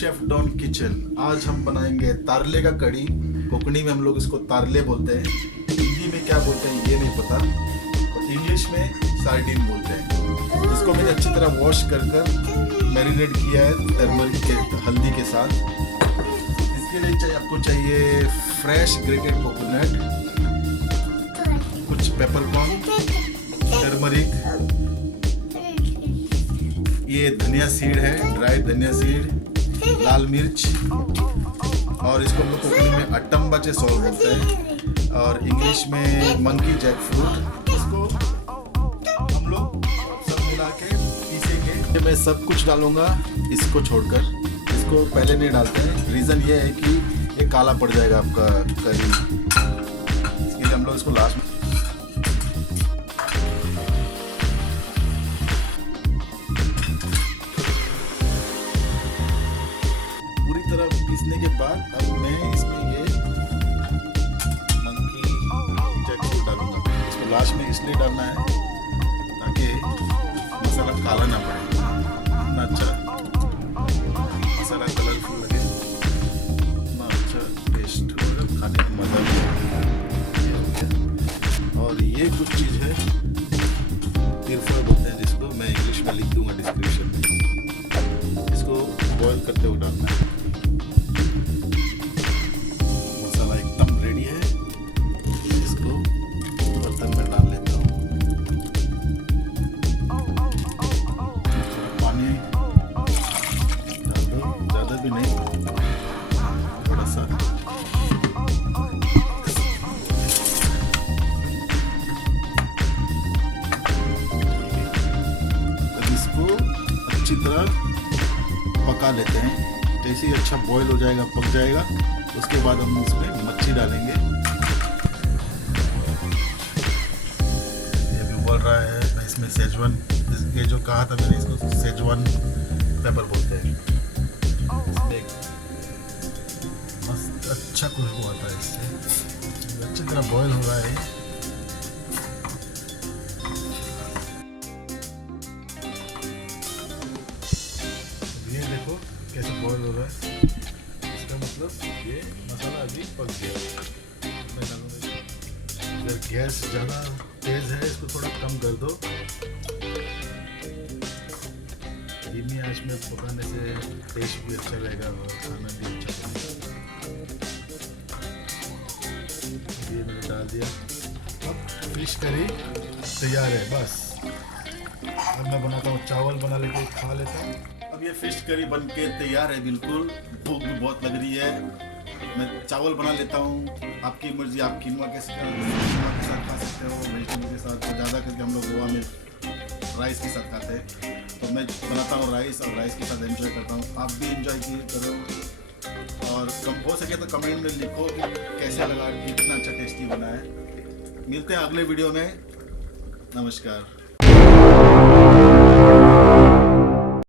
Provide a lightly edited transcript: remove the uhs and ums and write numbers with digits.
Chef don kitchen. आज हम बनाएंगे तारले का कड़ी। कोंकणी में हम लोग इसको तारले बोलते हैं, हिंदी में क्या बोलते हैं ये नहीं पता, और इंग्लिश में सार्डिन बोलते हैं। इसको मैंने अच्छी तरह वॉश कर मैरिनेट किया है टर्मरिक के हल्दी के साथ। इसके लिए आपको चाहिए फ्रेश ग्रेटेड कोकोनट, कुछ पेपरकॉर्न, टर्मरिक, ये धनिया सीड है, ड्राई धनिया सीड, लाल मिर्च, और इसको हम लोग कोंकणी में अट्टम्बाचे सॉल बोलते हैं और इंग्लिश में मंकी जैक फ्रूट। इसको हम लोग सब मिला के पीसेंगे। मैं सब कुछ डालूंगा इसको छोड़कर, इसको पहले नहीं डालते हैं। रीज़न ये है कि ये काला पड़ जाएगा आपका करी, इसके लिए हम लोग इसको लास्ट में पूरी तरह पीसने के बाद अब मैं इसमें ये मंकी जैक फ्रूट डालूंगा। इसको लास्ट में इसलिए डालना है ताकि मसाला काला ना पड़े, ना अच्छा मसाला कलरफुल लगे, ना अच्छा टेस्ट होगा, खाने में मज़ा भी आएगा। और ये कुछ चीज़ है तिरफा बोलते हैं जिसको, मैं इंग्लिश में लिख दूंगा डिस्क्रिप्शन में। इसको बॉईल करते हुए डालना है। मसाला एकदम रेडी है, इसको बर्तन में डाल लेता हूँ। पानी डाल दो, ज़्यादा भी नहीं, थोड़ा सा। अब इसको अच्छी तरह पका लेते हैं। जैसे ही अच्छा बॉईल हो जाएगा, पक जाएगा, उसके बाद हम इसमें मच्छी डालेंगे। ये भी उबल रहा है। मैं इसमें सेजवान, ये जो कहा था मैंने, इसको सेजवान पेपर बोलते हैं। इसमें मस्त अच्छा खुशबू आता है इससे। अच्छी तरह बॉईल हो रहा है। ये देखो कैसे बॉईल हो रहा है, इसका मतलब ये मसाला अभी पक गया। मैं डालूंगा, अगर गैस ज़्यादा तेज़ है इसको थोड़ा कम कर दो। धीमी आंच में पकाने से टेस्ट भी अच्छा रहेगा और खाना भी अच्छा बनेगा। ये मैंने डाल दिया। अब फिश करी तैयार है, बस। अब मैं बनाता हूँ, चावल बना लेके खा लेता हूँ। अब ये फिश करी बन के तैयार है, बिल्कुल। भूख भी बहुत लग रही है, मैं चावल बना लेता हूँ। आपकी मर्जी, आप कीनवा के साथ खा सकते हो, वेजिटेबल के साथ। तो ज़्यादा करके हम लोग गोवा में राइस के साथ खाते हैं, तो मैं बनाता हूँ राइस, और राइस के साथ एंजॉय करता हूँ। आप भी एंजॉय करो, और कम हो सके तो कमेंट में लिखो कि कैसा लगा, कितना अच्छा टेस्टी बना है। मिलते हैं अगले वीडियो में। नमस्कार।